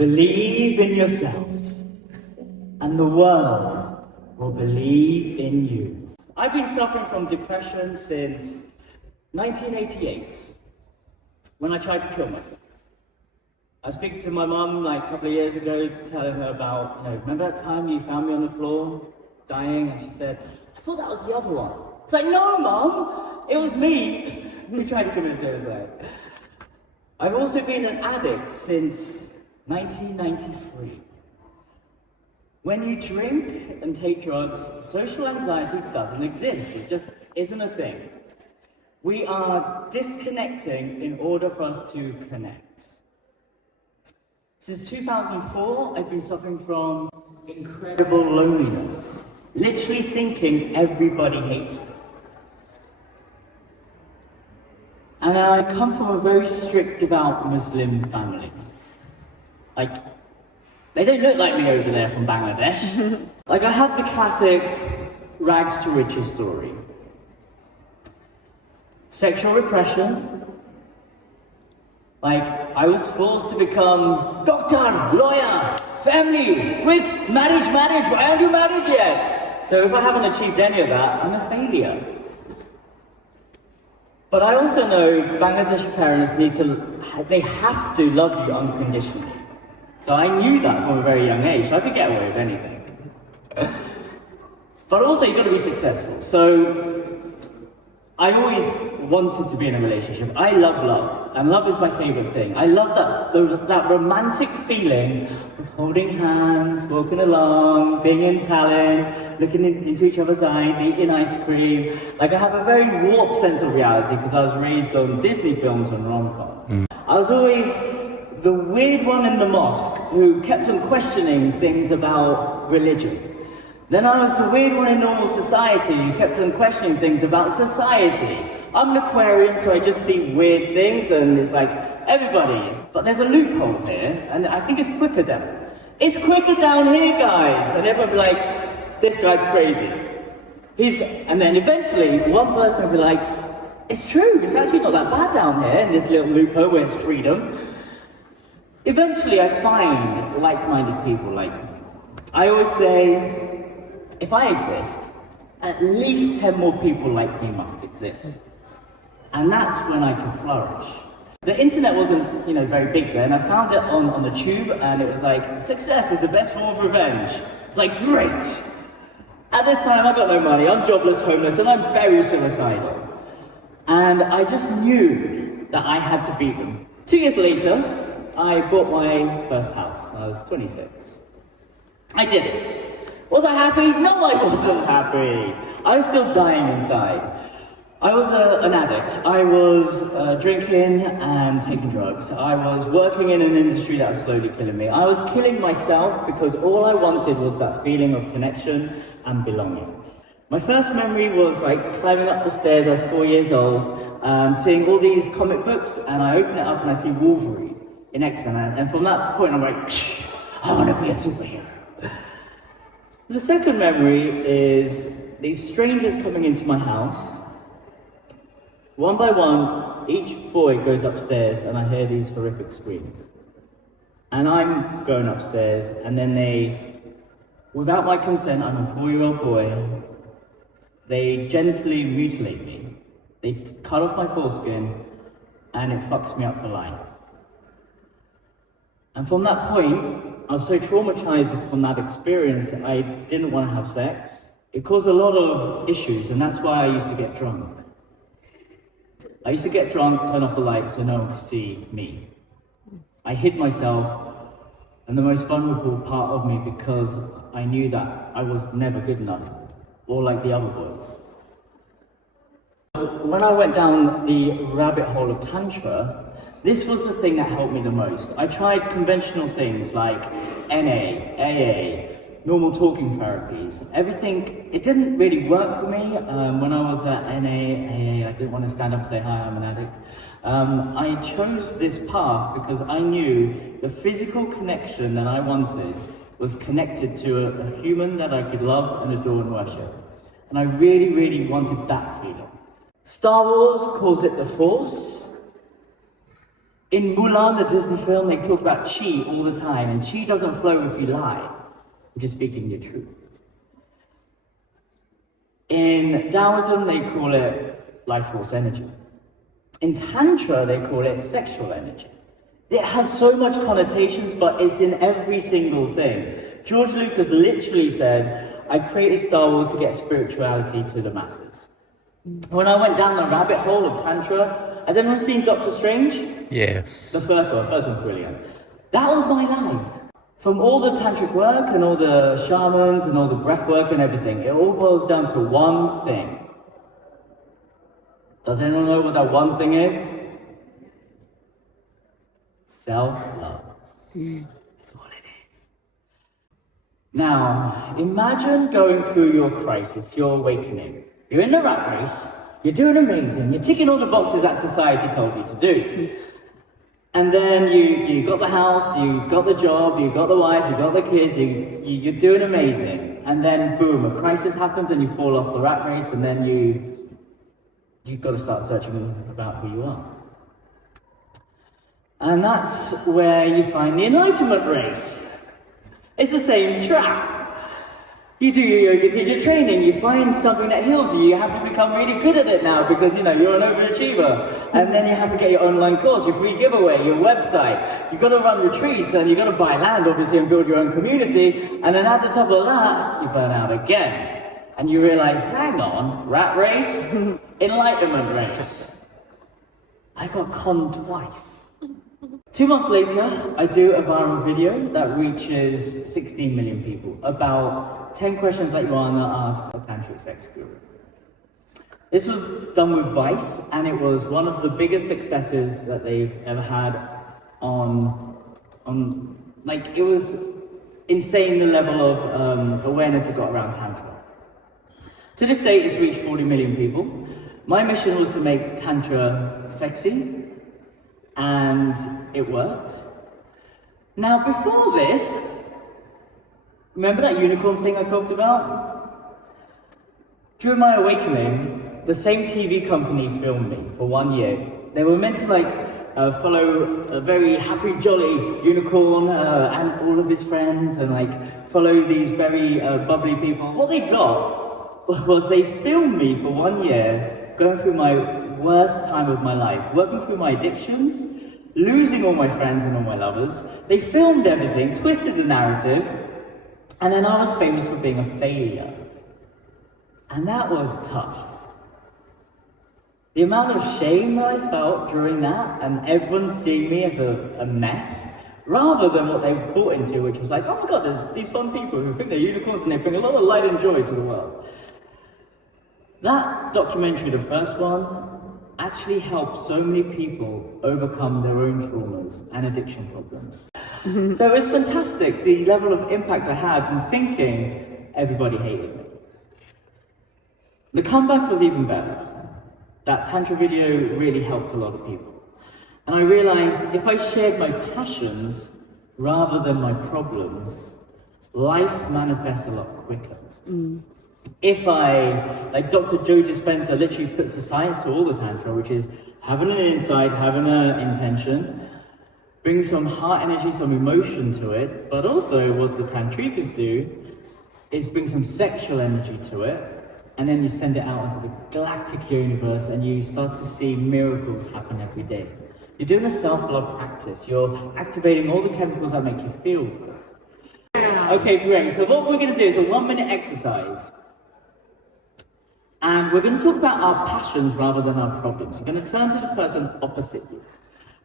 Believe in yourself, and the world will believe in you. I've been suffering from depression since 1988, when I tried to kill myself. I was speaking to my mum like a couple of years ago, telling her about, remember that time you found me on the floor, dying? And she said, I thought that was the other one. It's like, no, Mum, it was me who tried to commit suicide. I've also been an addict since 1993. When you drink and take drugs, social anxiety doesn't exist. It just isn't a thing. We are disconnecting in order for us to connect. Since 2004, I've been suffering from incredible loneliness. Literally thinking everybody hates me. And I come from a very strict, devout Muslim family. Like, they don't look like me over there from Bangladesh. Like, I have the classic rags to riches story. Sexual repression. Like, I was forced to become doctor, lawyer, family, quick, marriage, why aren't you married yet? So if I haven't achieved any of that, I'm a failure. But I also know Bangladeshi parents they have to love you unconditionally. So I knew that from a very young age, so I could get away with anything. But also, you've got to be successful. So I always wanted to be in a relationship. I love love, and love is my favorite thing. I love that romantic feeling of holding hands, walking along, being in Tallinn, looking into each other's eyes, eating ice cream. Like, I have a very warped sense of reality because I was raised on Disney films and rom-coms. I was always the weird one in the mosque who kept on questioning things about religion. Then I was the weird one in normal society who kept on questioning things about society. I'm an Aquarian, so I just see weird things, and it's like, everybody is. But there's a loophole here, and I think it's quicker down. It's quicker down here, guys! And everyone will be like, this guy's crazy. And then eventually, one person will be like, it's true, it's actually not that bad down here, in this little loophole where it's freedom. Eventually, I find like-minded people like me. I always say, if I exist, at least 10 more people like me must exist. And that's when I can flourish. The internet wasn't, very big then. I found it on the tube, and it was like, success is the best form of revenge. It's like, great! At this time, I've got no money, I'm jobless, homeless, and I'm very suicidal. And I just knew that I had to beat them. 2 years later, I bought my first house. I was 26. I did it. Was I happy? No, I wasn't happy. I was still dying inside. I was an addict. I was drinking and taking drugs. I was working in an industry that was slowly killing me. I was killing myself because all I wanted was that feeling of connection and belonging. My first memory was like climbing up the stairs. I was 4 years old, seeing all these comic books, and I open it up and I see Wolverine in X-Men. And from that point, I'm like, I want to be a superhero. The second memory is these strangers coming into my house. One by one, each boy goes upstairs and I hear these horrific screams. And I'm going upstairs, and then they, without my consent, I'm a 4-year-old boy, they gently mutilate me. They cut off my foreskin, and it fucks me up for life. And from that point, I was so traumatized from that experience, I didn't want to have sex. It caused a lot of issues, and that's why I used to get drunk. I used to get drunk, turn off the lights so no one could see me. I hid myself and the most vulnerable part of me because I knew that I was never good enough, or like the other boys. When I went down the rabbit hole of Tantra, this was the thing that helped me the most. I tried conventional things like NA, AA, normal talking therapies. Everything, it didn't really work for me. When I was at NA, AA, I didn't want to stand up and say, hi, I'm an addict. I chose this path because I knew the physical connection that I wanted was connected to a human that I could love and adore and worship. And I really, really wanted that feeling. Star Wars calls it the Force. In Mulan, the Disney film, they talk about qi all the time, and qi doesn't flow if you lie, you're just speaking your truth. In Taoism, they call it life force energy. In Tantra, they call it sexual energy. It has so much connotations, but it's in every single thing. George Lucas literally said, I created Star Wars to get spirituality to the masses. When I went down the rabbit hole of Tantra, has anyone seen Doctor Strange? Yes. The first one's brilliant. That was my life. From all the tantric work and all the shamans and all the breath work and everything, it all boils down to one thing. Does anyone know what that one thing is? Self-love. That's all it is. Now, imagine going through your crisis, your awakening. You're in the rat race, you're doing amazing, you're ticking all the boxes that society told you to do. And then you got the house, you got the job, you got the wife, you got the kids, you're doing amazing. And then boom, a crisis happens and you fall off the rat race, and then you've got to start searching about who you are. And that's where you find the enlightenment race. It's the same trap. You do your yoga teacher training, you find something that heals you, you have to become really good at it now because you're an overachiever. And then you have to get your online course, your free giveaway, your website. You've got to run retreats and you've got to buy land obviously and build your own community. And then at the top of that, you burn out again. And you realize, hang on, rat race, enlightenment race. I got conned twice. 2 months later, I do a viral video that reaches 16 million people about 10 questions that you want to ask a tantric sex guru. This was done with Vice, and it was one of the biggest successes that they've ever had it was insane the level of awareness it got around Tantra. To this date, it's reached 40 million people. My mission was to make Tantra sexy, and it worked. Now, before this, remember that unicorn thing I talked about? During my awakening, the same TV company filmed me for 1 year. They were meant to follow a very happy, jolly unicorn and all of his friends, and follow these very bubbly people. What they got was they filmed me for 1 year, going through my worst time of my life, working through my addictions, losing all my friends and all my lovers. They filmed everything, twisted the narrative, and then I was famous for being a failure. And that was tough. The amount of shame that I felt during that, and everyone seeing me as a mess, rather than what they bought into, which was oh my god, there's these fun people who think they're unicorns and they bring a lot of light and joy to the world. That documentary, the first one, actually helped so many people overcome their own traumas and addiction problems. So it was fantastic, the level of impact I had from thinking everybody hated me. The comeback was even better. That Tantra video really helped a lot of people. And I realized if I shared my passions rather than my problems, life manifests a lot quicker. If like Dr. Joe Dispenza literally puts the science to all the Tantra, which is having an insight, having an intention, bring some heart energy, some emotion to it, but also what the Tantrikas do is bring some sexual energy to it, and then you send it out into the galactic universe and you start to see miracles happen every day. You're doing a self-love practice. You're activating all the chemicals that make you feel good. Okay, great. So what we're going to do is a 1-minute exercise. And we're going to talk about our passions rather than our problems. You're going to turn to the person opposite you.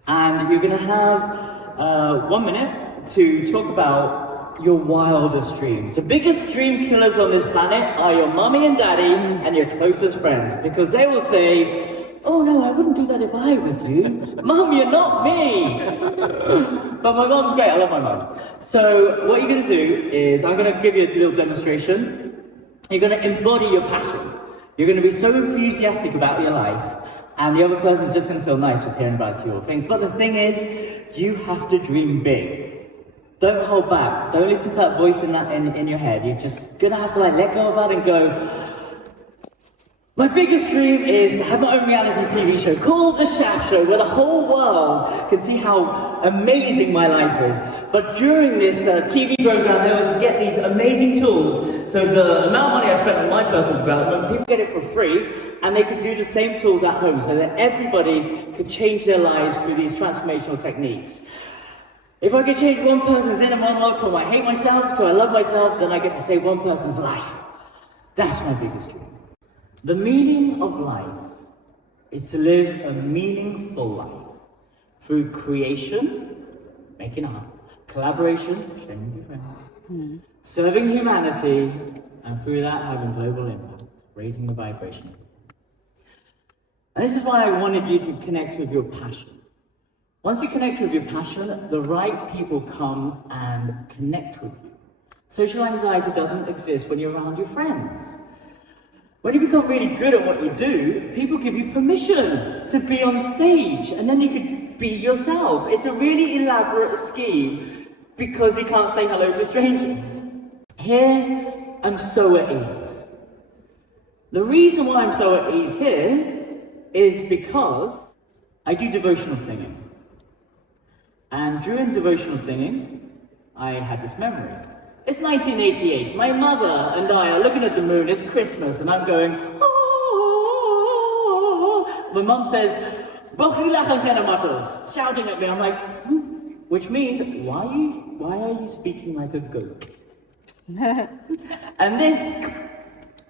And you're going to have 1 minute to talk about your wildest dreams. The biggest dream killers on this planet are your mommy and daddy and your closest friends. Because they will say, oh no, I wouldn't do that if I was you. Mom, you're not me. But my mom's great, I love my mom. So what you're going to do is, I'm going to give you a little demonstration. You're going to embody your passion. You're going to be so enthusiastic about your life, and the other person's just going to feel nice just hearing about your things. But the thing is, you have to dream big. Don't hold back. Don't listen to that voice in your head. You're just going to have to let go of that and go, My biggest dream is to have my own reality TV show called The Shaft Show, where the whole world can see how amazing my life is. But during this TV program, they always get these amazing tools. So the amount of money I spent on my personal development, people get it for free, and they could do the same tools at home so that everybody could change their lives through these transformational techniques. If I could change one person's inner monologue from I hate myself to I love myself, then I get to save one person's life. That's my biggest dream. The meaning of life is to live a meaningful life through creation, making art, collaboration, sharing with your friends, serving humanity, and through that having global impact, raising the vibration. And this is why I wanted you to connect with your passion. Once you connect with your passion, the right people come and connect with you. Social anxiety doesn't exist when you're around your friends. When you become really good at what you do, people give you permission to be on stage, and then you could be yourself. It's a really elaborate scheme because you can't say hello to strangers. Here, I'm so at ease. The reason why I'm so at ease here is because I do devotional singing. And during devotional singing, I had this memory. It's 1988, my mother and I are looking at the moon, it's Christmas, and I'm going, oh. My mum says, shouting at me, I'm like, which means, why are you speaking like a goat? And this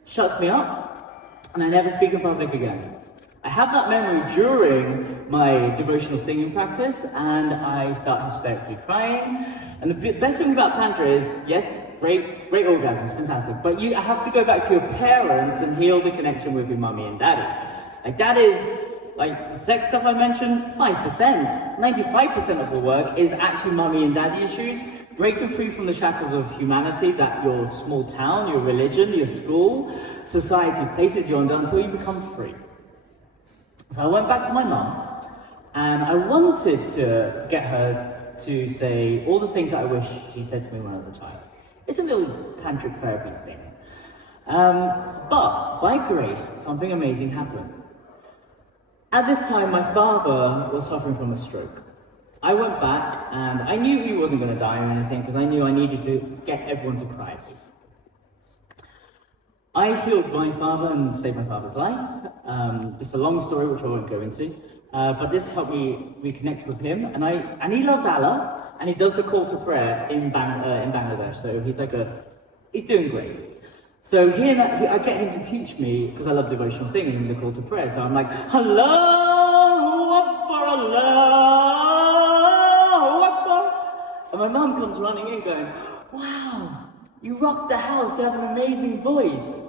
shuts me up, and I never speak in public again. I have that memory during my devotional singing practice, and I start hysterically crying. And the best thing about Tantra is, yes, great orgasms, fantastic, but you have to go back to your parents and heal the connection with your mummy and daddy. Like, that is, like, the sex stuff I mentioned, 5%. 95% of the work is actually mummy and daddy issues, breaking free from the shackles of humanity that your small town, your religion, your school, society places you under until you become free. So I went back to my mum, and I wanted to get her to say all the things that I wish she said to me when I was a child. It's a little tantric therapy thing. But by grace, something amazing happened. At this time, my father was suffering from a stroke. I went back, and I knew he wasn't going to die or anything, because I knew I needed to get everyone to cry, basically. I healed my father and saved my father's life. It's a long story which I won't go into, but this helped me reconnect with him. And he loves Allah, and he does the call to prayer in Bangladesh. So he's doing great. So here I get him to teach me, because I love devotional singing, the call to prayer. So I'm like, Allahu Akbar, Allahu Akbar. And my mum comes running in going, wow. You rocked the house, you have an amazing voice.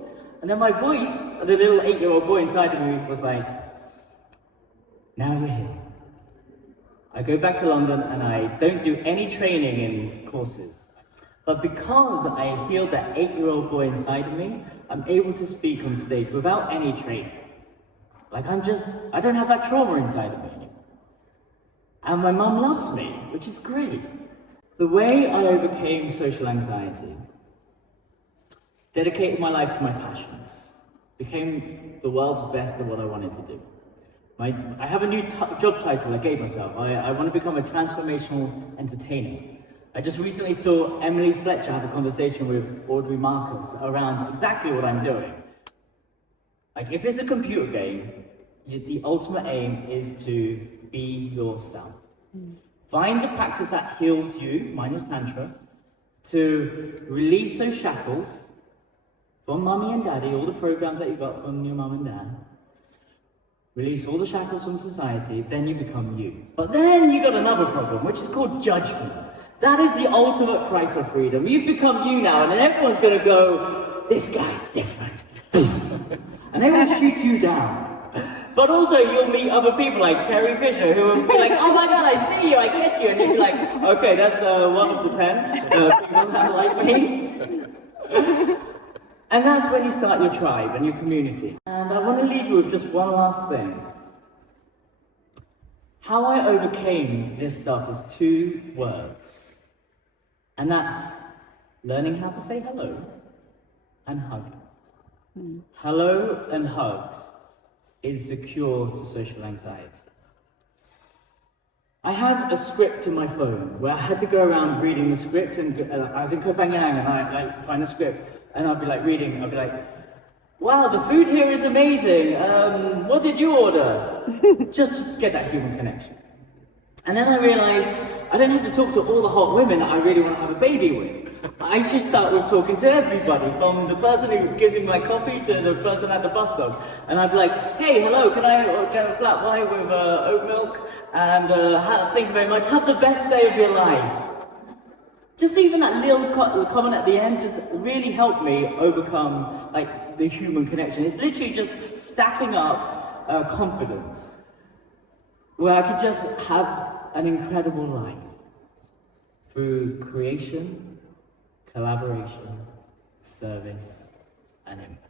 And then my voice, the little 8-year-old boy inside of me was like, now you're here. I go back to London and I don't do any training in courses. But because I healed that 8-year-old boy inside of me, I'm able to speak on stage without any training. Like I don't have that trauma inside of me anymore. And my mum loves me, which is great. The way I overcame social anxiety, dedicated my life to my passions, became the world's best at what I wanted to do. I have a new job title I gave myself. I want to become a transformational entertainer. I just recently saw Emily Fletcher have a conversation with Audrey Marcus around exactly what I'm doing. Like, if it's a computer game, the ultimate aim is to be yourself. Find the practice that heals you, mine was Tantra, to release those shackles from mummy and daddy, all the programs that you got from your mum and dad. Release all the shackles from society, then you become you. But then you got another problem, which is called judgment. That is the ultimate price of freedom. You've become you now, and then everyone's gonna go, this guy's different. And they will shoot you down. But also you'll meet other people like Carrie Fisher who will be like, oh my god, I see you, I get you. And you'll be like, okay, that's 1 of the 10 people that like me. And that's when you start your tribe and your community. And I want to leave you with just one last thing. How I overcame this stuff is 2 words. And that's learning how to say hello and hug. Hello and hugs is the cure to social anxiety. I had a script in my phone where I had to go around reading the script, and I was in Copenhagen and I find the script and I'd be like reading, I'd be like, wow, the food here is amazing, what did you order? Just to get that human connection. And then I realised I don't have to talk to all the hot women that I really want to have a baby with. I just start with talking to everybody, from the person who gives me my coffee to the person at the bus stop. And I'd be like, hey, hello, can I get a flat white with oat milk? And thank you very much, have the best day of your life. Just even that little comment at the end just really helped me overcome like the human connection. It's literally just stacking up confidence, where I could just have an incredible life through creation, collaboration, service, and impact.